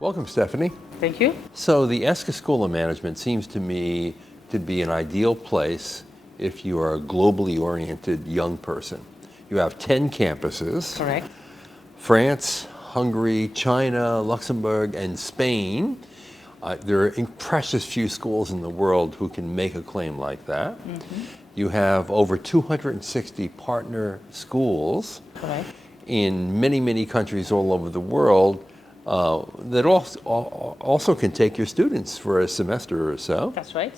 Welcome, Stephanie. Thank you. So the ESSCA School of Management seems to me to be an ideal place if you are a globally oriented young person. You have 10 campuses. Correct. France, Hungary, China, Luxembourg, and Spain. There are precious few schools in the world who can make a claim like that. Mm-hmm. You have over 260 partner schools. Correct. In many, many countries all over the world that also can take your students for a semester or so. That's right.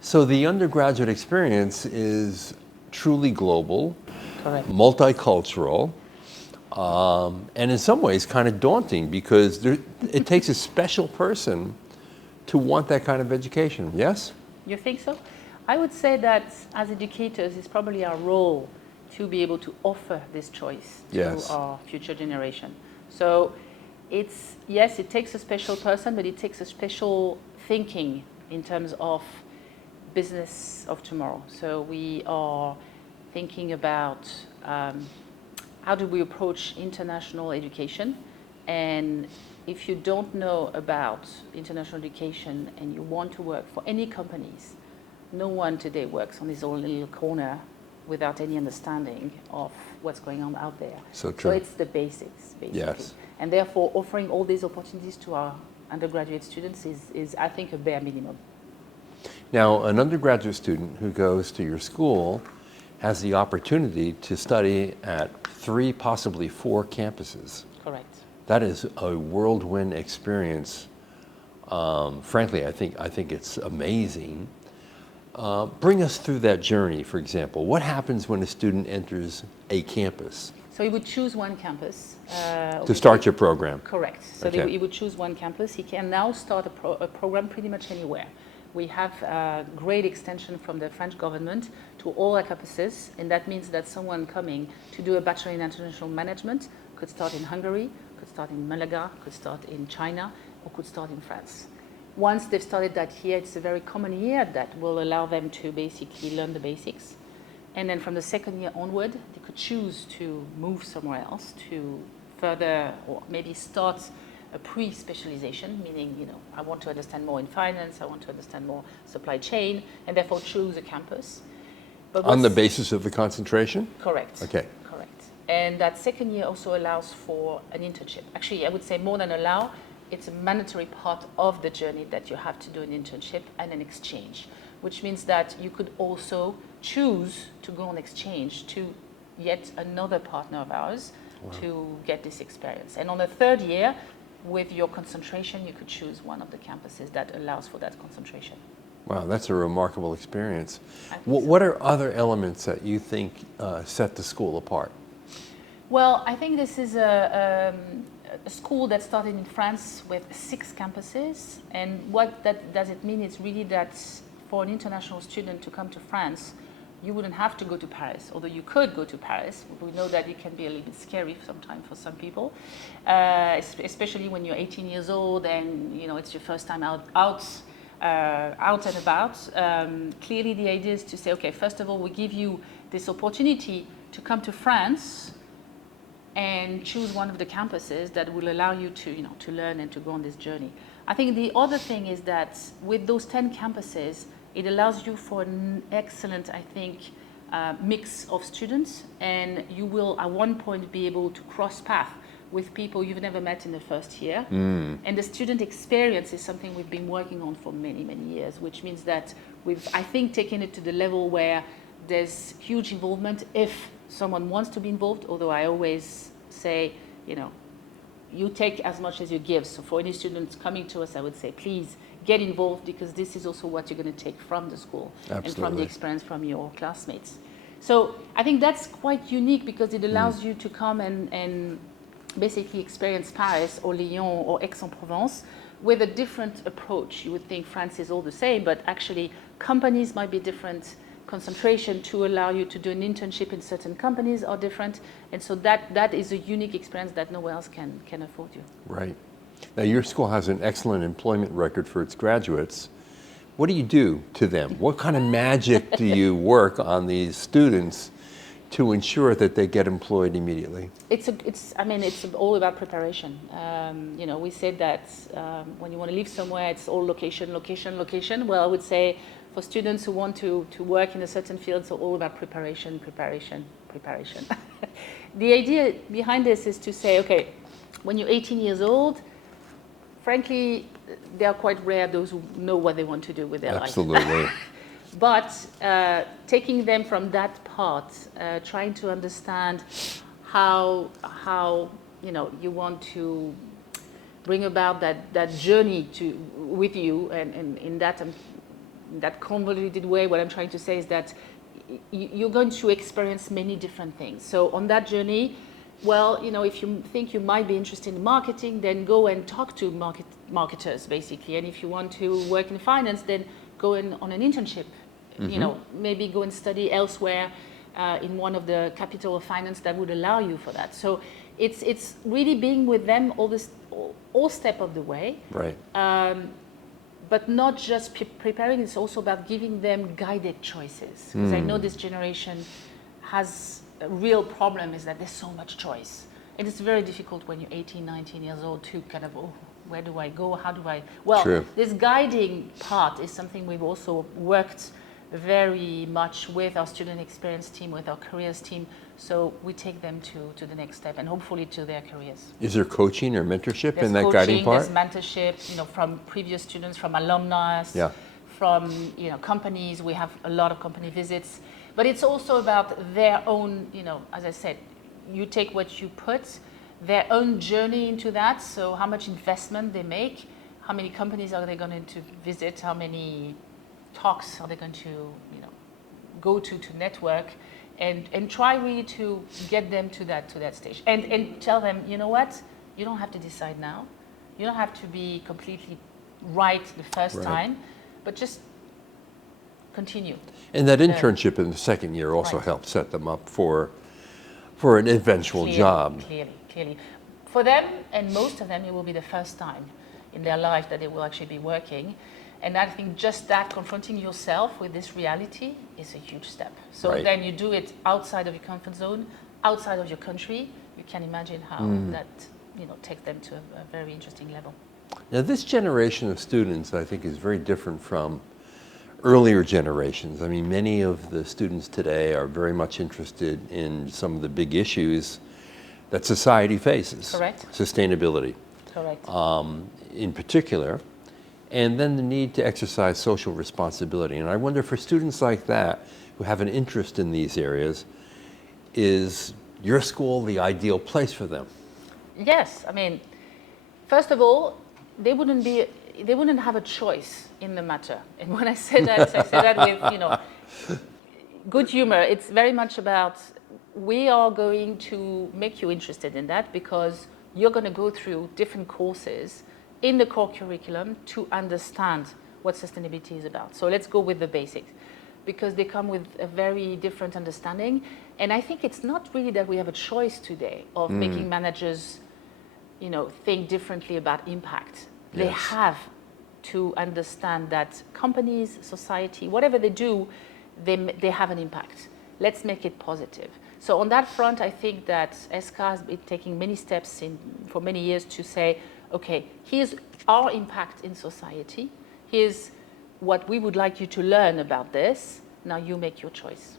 So the undergraduate experience is truly global, Correct. multicultural, and in some ways kind of daunting because it takes a special person to want that kind of education, yes? You think so? I would say that as educators, it's probably our role to be able to offer this choice to our future generation. So yes, it takes a special person, but it takes a special thinking in terms of business of tomorrow. So we are thinking about how do we approach international education, and if you don't know about international education and you want to work for any companies, no one today works on his own little corner without any understanding of what's going on out there. So true. So it's the basics, basically. Yes. And therefore, offering all these opportunities to our undergraduate students is I think, a bare minimum. Now, an undergraduate student who goes to your school has the opportunity to study at 3, possibly 4 campuses. Correct. That is a whirlwind experience. Frankly, I think it's amazing. Bring us through that journey, for example. What happens when a student enters a campus? So he would choose one campus. To start your program? Correct. So Okay. he would choose one campus. He can now start a program pretty much anywhere. We have a great extension from the French government to all our campuses, and that means that someone coming to do a Bachelor in International Management could start in Hungary, could start in Malaga, could start in China, or could start in France. Once they've started that year, it's a very common year that will allow them to basically learn the basics. And then from the second year onward, they could choose to move somewhere else to further, or maybe start a pre-specialization, meaning, I want to understand more in finance, I want to understand more supply chain, and therefore choose a campus. But On the basis of the concentration? Correct. Okay. Correct. And that second year also allows for an internship. Actually, I would say more than allow, it's a mandatory part of the journey that you have to do an internship and an exchange, which means that you could also choose to go on exchange to yet another partner of ours. Wow. To get this experience. And on the third year, with your concentration, you could choose one of the campuses that allows for that concentration. Wow, that's a remarkable experience. So. What are other elements that you think set the school apart? Well, I think this is a school that started in France with 6 campuses. And what that does it mean is really that for an international student to come to France, you wouldn't have to go to Paris, although you could go to Paris. We know that it can be a little bit scary sometimes for some people, especially when you're 18 years old and it's your first time out and about. Clearly, the idea is to say, okay, first of all, we give you this opportunity to come to France and choose one of the campuses that will allow you to learn and to go on this journey. I think the other thing is that with those 10 campuses, it allows you for an excellent, I think, mix of students, and you will at one point be able to cross path with people you've never met in the first year. Mm. And the student experience is something we've been working on for many, many years, which means that we've, I think, taken it to the level where there's huge involvement if someone wants to be involved, although I always say, you take as much as you give. So for any students coming to us, I would say, please get involved, because this is also what you're going to take from the school. Absolutely. And from the experience from your classmates. So I think that's quite unique because it allows you to come and basically experience Paris or Lyon or Aix-en-Provence with a different approach. You would think France is all the same, but actually companies might be different. Concentration to allow you to do an internship in certain companies are different. And so that is a unique experience that nowhere else can afford you. Right. Now, your school has an excellent employment record for its graduates. What do you do to them? What kind of magic do you work on these students to ensure that they get employed immediately? I mean, it's all about preparation. We said that when you want to live somewhere, it's all location, location, location. Well, I would say for students who want to work in a certain field, it's all about preparation, preparation, preparation. The idea behind this is to say, okay, when you're 18 years old, frankly, they are quite rare, those who know what they want to do with their life. Absolutely. But taking them from that part, trying to understand how you want to bring about that journey with you, and in that convoluted way, what I'm trying to say is that you're going to experience many different things. So on that journey, well, if you think you might be interested in marketing, then go and talk to marketers, basically. And if you want to work in finance, then go on an internship. Maybe go and study elsewhere in one of the capital of finance that would allow you for that. So it's really being with them all step of the way. Right. But not just preparing, it's also about giving them guided choices. Because I know this generation has a real problem, is that there's so much choice. And it's very difficult when you're 18, 19 years old to kind of, where do I go? How do I? Well, True. This guiding part is something we've also worked very much with our student experience team, with our careers team. So we take them to the next step and hopefully to their careers. Is there coaching or mentorship There's in that guiding part? There's mentorship, from previous students, from alumni, from companies. We have a lot of company visits. But it's also about their own, as I said, you take what you put, their own journey into that. So how much investment they make, how many companies are they going to visit, how many talks are they going to, go to network, and try really to get them to that stage. And tell them, you know what, you don't have to decide now. You don't have to be completely right the first time, but just continue. And that internship in the second year also helps set them up for an eventual job. Clearly. For them, and most of them, it will be the first time in their life that they will actually be working. And I think just that, confronting yourself with this reality, is a huge step. So then you do it outside of your comfort zone, outside of your country. You can imagine how that takes them to a very interesting level. Now, this generation of students, I think, is very different from earlier generations. I mean, many of the students today are very much interested in some of the big issues that society faces. Correct. Sustainability. Correct. In particular. And then the need to exercise social responsibility. And I wonder, for students like that who have an interest in these areas, is your school the ideal place for them? Yes. I mean, first of all, they wouldn't have a choice in the matter. And when I say that, I say that with good humor. It's very much about, we are going to make you interested in that, because you're going to go through different courses in the core curriculum to understand what sustainability is about. So let's go with the basics, because they come with a very different understanding. And I think it's not really that we have a choice today of making managers, think differently about impact. They have to understand that companies, society, whatever they do, they have an impact. Let's make it positive. So on that front, I think that ESSCA has been taking many steps for many years to say, okay, here's our impact in society. Here's what we would like you to learn about this. Now you make your choice.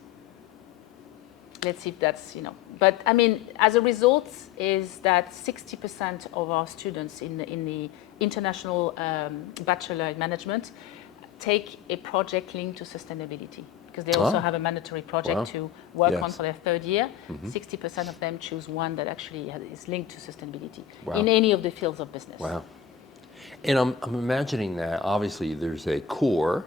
Let's see if that's, But I mean, as a result, is that 60% of our students in the international Bachelor in Management take a project linked to sustainability, because they also have a mandatory project to work on for their third year. 60% of them choose one that actually is linked to sustainability in any of the fields of business. Wow. And I'm imagining that obviously there's a core,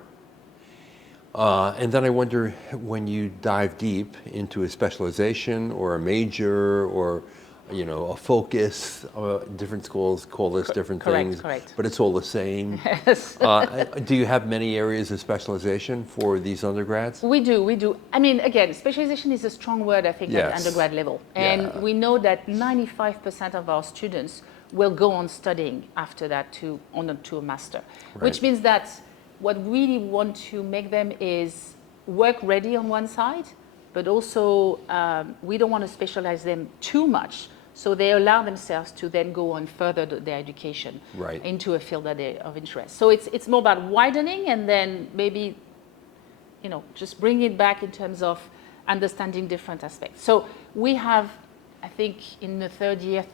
and then I wonder, when you dive deep into a specialization or a major or a focus, different schools call this different things, but it's all the same. Yes. Do you have many areas of specialization for these undergrads? We do. I mean, again, specialization is a strong word, I think, at the undergrad level. And we know that 95% of our students will go on studying after that to a master, which means that what we really want to make them is work ready on one side, but also we don't want to specialize them too much. So they allow themselves to then go on further their education Right. into a field that they're of interest. So it's more about widening and then maybe, just bring it back in terms of understanding different aspects. So we have, I think, in the third year,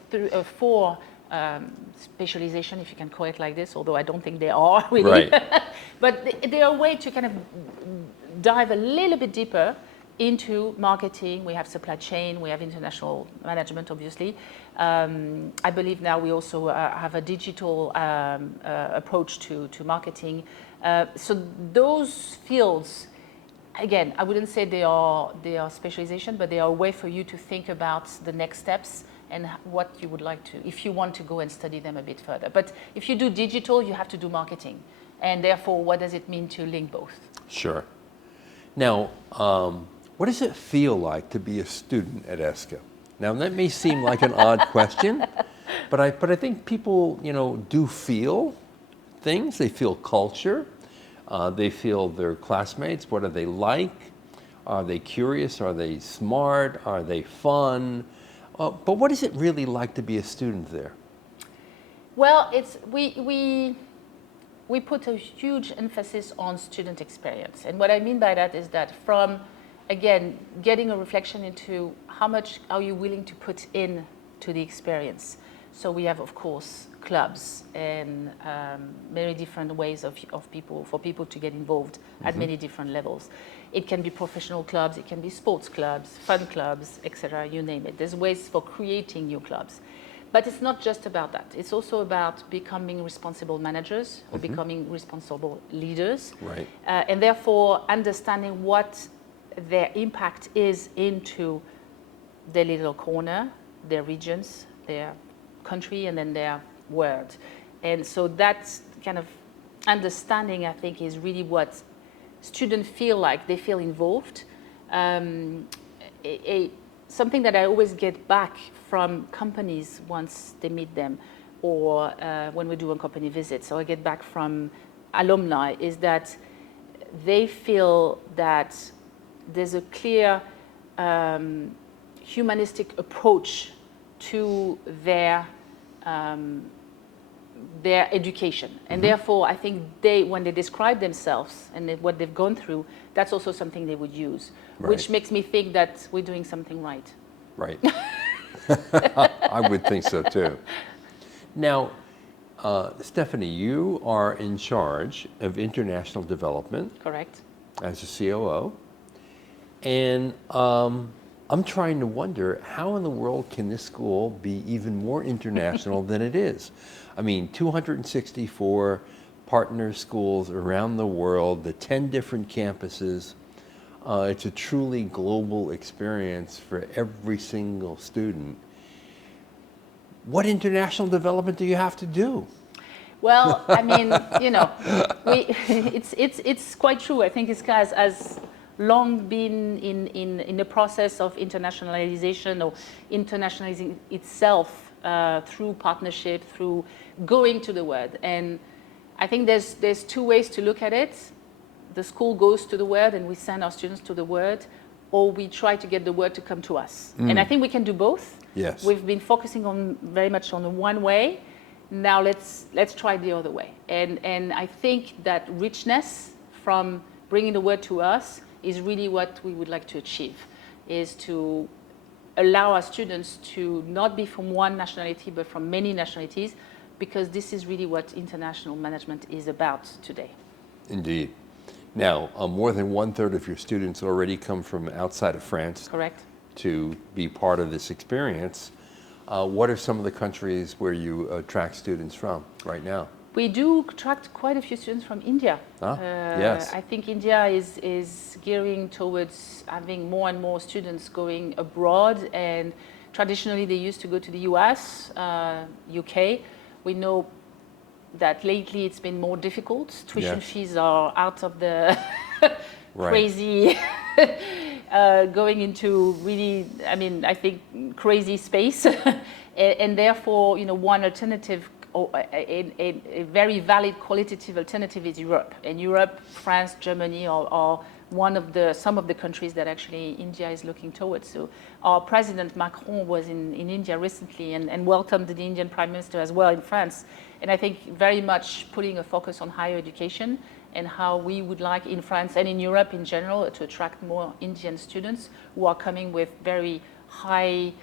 4 specialization, if you can call it like this, although I don't think they are really. Right. But they are a way to kind of dive a little bit deeper into marketing. We have supply chain, we have international management, obviously. I believe now we also have a digital approach to marketing. So those fields, again, I wouldn't say they are specialization, but they are a way for you to think about the next steps and what you would like to, if you want to go and study them a bit further. But if you do digital, you have to do marketing. And therefore, what does it mean to link both? Sure. Now, what does it feel like to be a student at ESSCA? Now, that may seem like an odd question, but I think people, do feel things. They feel culture. They feel their classmates. What are they like? Are they curious? Are they smart? Are they fun? But what is it really like to be a student there? Well, we put a huge emphasis on student experience. And what I mean by that is that from, again, getting a reflection into how much are you willing to put in to the experience. So we have, of course, clubs and many different ways for people to get involved at many different levels. It can be professional clubs, it can be sports clubs, fun clubs, etc., you name it. There's ways for creating new clubs. But it's not just about that. It's also about becoming responsible managers or becoming responsible leaders. Right. And therefore understanding what their impact is into their little corner, their regions, their country, and then their world. And so that's kind of understanding, I think, is really what students feel like. They feel involved. Something that I always get back from companies once they meet them, or when we do a company visit, so I get back from alumni, is that they feel that there's a clear humanistic approach to their education. And therefore, I think when they describe themselves and what they've gone through, that's also something they would use, which makes me think that we're doing something right. Right. I would think so too. Now, Stephanie, you are in charge of international development. Correct. As a COO. And I'm trying to wonder, how in the world can this school be even more international than it is? I mean, 264 partner schools around the world, the 10 different campuses. It's a truly global experience for every single student. What international development do you have to do? Well, I mean, it's quite true. I think ESSCA has long been in the process of internationalization or internationalizing itself through partnership, through going to the world. And I think there's 2 ways to look at it. The school goes to the world and we send our students to the world, or we try to get the world to come to us. And I think we can do both. Yes. We've been focusing very much on the one way. Now let's try the other way. And I think that richness from bringing the word to us is really what we would like to achieve, is to allow our students to not be from one nationality, but from many nationalities, because this is really what international management is about today. Indeed. Now, more than 1/3 of your students already come from outside of France. Correct. To be part of this experience. What are some of the countries where you attract students from right now? We do attract quite a few students from India. Yes. I think India is gearing towards having more and more students going abroad, and traditionally they used to go to the US, UK. We know that lately it's been more difficult. Tuition fees are out of the crazy, going into really, I think, crazy space. And therefore, one alternative, or a very valid qualitative alternative, is Europe. And Europe, France, Germany are some of the countries that actually India is looking towards. So our President Macron was in India recently and welcomed the Indian Prime Minister as well in France. And I think very much putting a focus on higher education and how we would like in France and in Europe in general to attract more Indian students who are coming with very high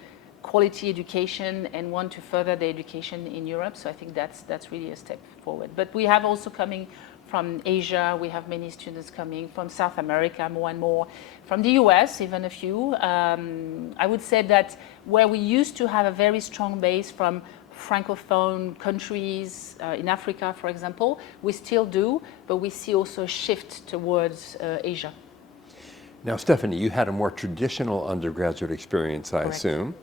quality education and want to further their education in Europe. So I think that's really a step forward. But we have also coming from Asia, we have many students coming from South America, more and more, from the US, even a few. I would say that where we used to have a very strong base from Francophone countries in Africa, for example, we still do, but we see also a shift towards Asia. Now, Stephanie, you had a more traditional undergraduate experience, I Correct. assume.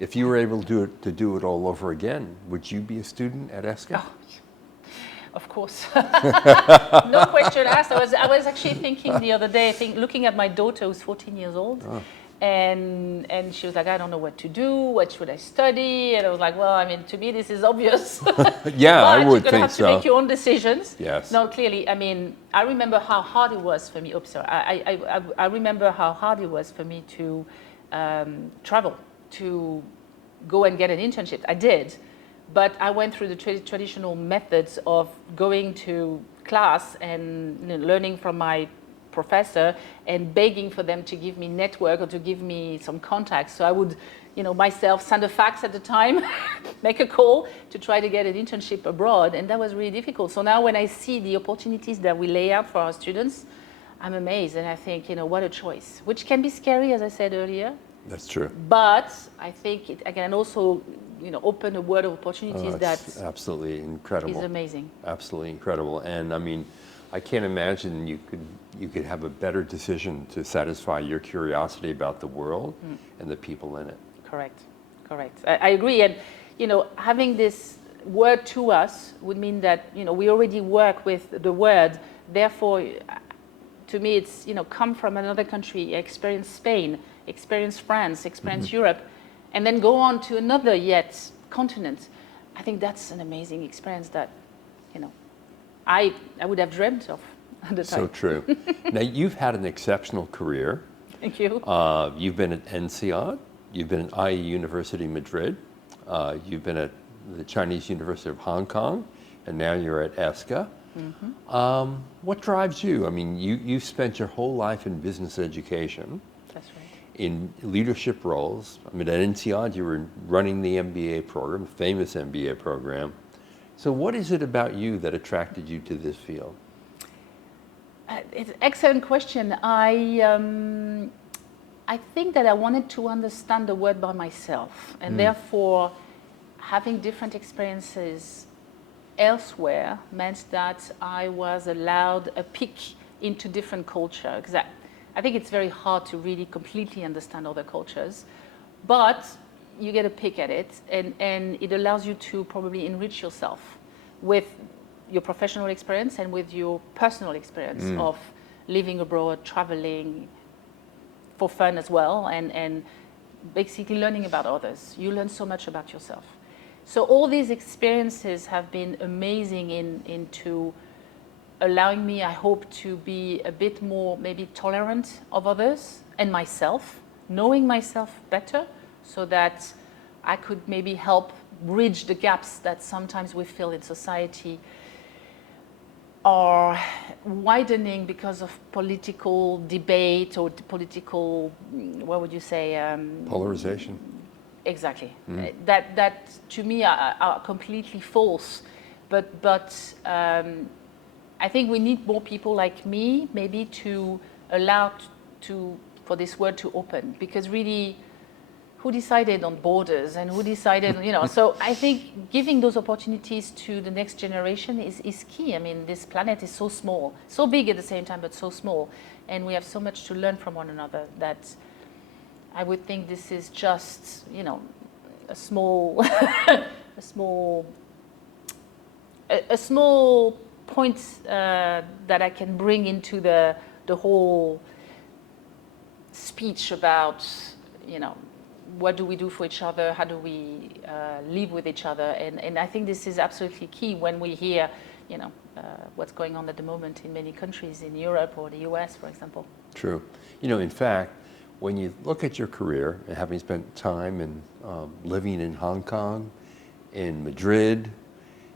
If you were able to do it all over again, would you be a student at ESSCA? Oh, of course. No question asked. I was actually thinking the other day, looking at my daughter who's 14 years old, and she was like, I don't know what to do, what should I study? And I was like, well, I mean, to me, this is obvious. Yeah, I would you're going to think have so. to make your own decisions. Yes. No, clearly, I mean, I remember how hard it was for me. Oops, sorry. I remember how hard it was for me to travel, to go and get an internship. I did, but I went through the traditional methods of going to class and learning from my professor and begging for them to give me network or to give me some contacts. So I would, myself send a fax at the time, make a call to try to get an internship abroad, and that was really difficult. So now when I see the opportunities that we lay out for our students, I'm amazed, and I think, what a choice, which can be scary, as I said earlier. That's true. But I think it can also, open a world of opportunities that's absolutely incredible. is amazing. Absolutely incredible. And I mean, I can't imagine you could have a better decision to satisfy your curiosity about the world and the people in it. Correct. I agree. And, having this word to us would mean that, we already work with the word. Therefore, to me, it's, come from another country, experience Spain, experience France, experience Europe, and then go on to another yet continent. I think that's an amazing experience that, I would have dreamt of at the time. So true. Now, you've had an exceptional career. Thank you. You've been at INSEAD, you've been at IE University Madrid, you've been at the Chinese University of Hong Kong, and now you're at ESSCA. What drives you? I mean, you've spent your whole life in business education. That's right. In leadership roles. I mean, at INSEAD, you were running the MBA program, the famous MBA program. So what is it about you that attracted you to this field? It's an excellent question. I think that I wanted to understand the word by myself, and therefore having different experiences elsewhere meant that I was allowed a peek into different culture. Because I think it's very hard to really completely understand other cultures, but you get a pick at it, and it allows you to probably enrich yourself with your professional experience and with your personal experience of living abroad, traveling for fun as well, and basically learning about others. You learn so much about yourself. So all these experiences have been amazing into allowing me, I hope, to be a bit more maybe tolerant of others and myself, knowing myself better so that I could maybe help bridge the gaps that sometimes we feel in society are widening because of political debate or political, what would you say? Polarization. Exactly. That to me are completely false. But I think we need more people like me, maybe, to allow for this word to open. Because really, who decided on borders and who decided, So I think giving those opportunities to the next generation is key. I mean, this planet is so small, so big at the same time, but so small. And we have so much to learn from one another that I would think this is just, a small, a small point that I can bring into the whole speech about, what do we do for each other? How do we live with each other? And I think this is absolutely key when we hear, what's going on at the moment in many countries in Europe or the US, for example. True. You know, in fact, when you look at your career, and having spent time in living in Hong Kong, in Madrid,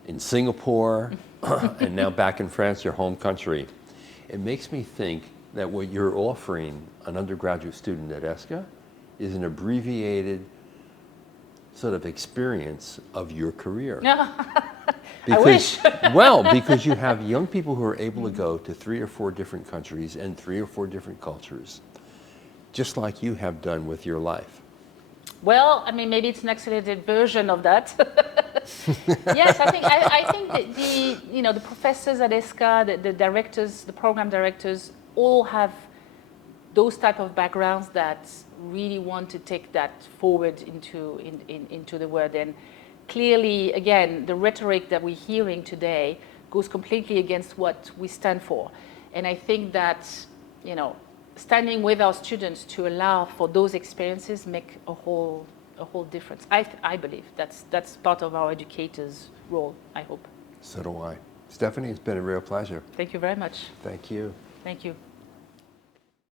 in Singapore, and now back in France, your home country, it makes me think that what you're offering an undergraduate student at ESSCA is an abbreviated sort of experience of your career. I wish. Well, because you have young people who are able to go to 3 or 4 different countries and 3 or 4 different cultures, just like you have done with your life. Well, I mean, maybe it's an accelerated version of that. Yes, I think the professors at ESSCA, the directors, the program directors, all have those type of backgrounds that really want to take that forward into the world. And clearly, again, the rhetoric that we're hearing today goes completely against what we stand for. And I think that, standing with our students to allow for those experiences make a whole difference. I believe that's part of our educators' role, I hope. So do I. Stephanie, it's been a real pleasure. Thank you very much. Thank you. Thank you.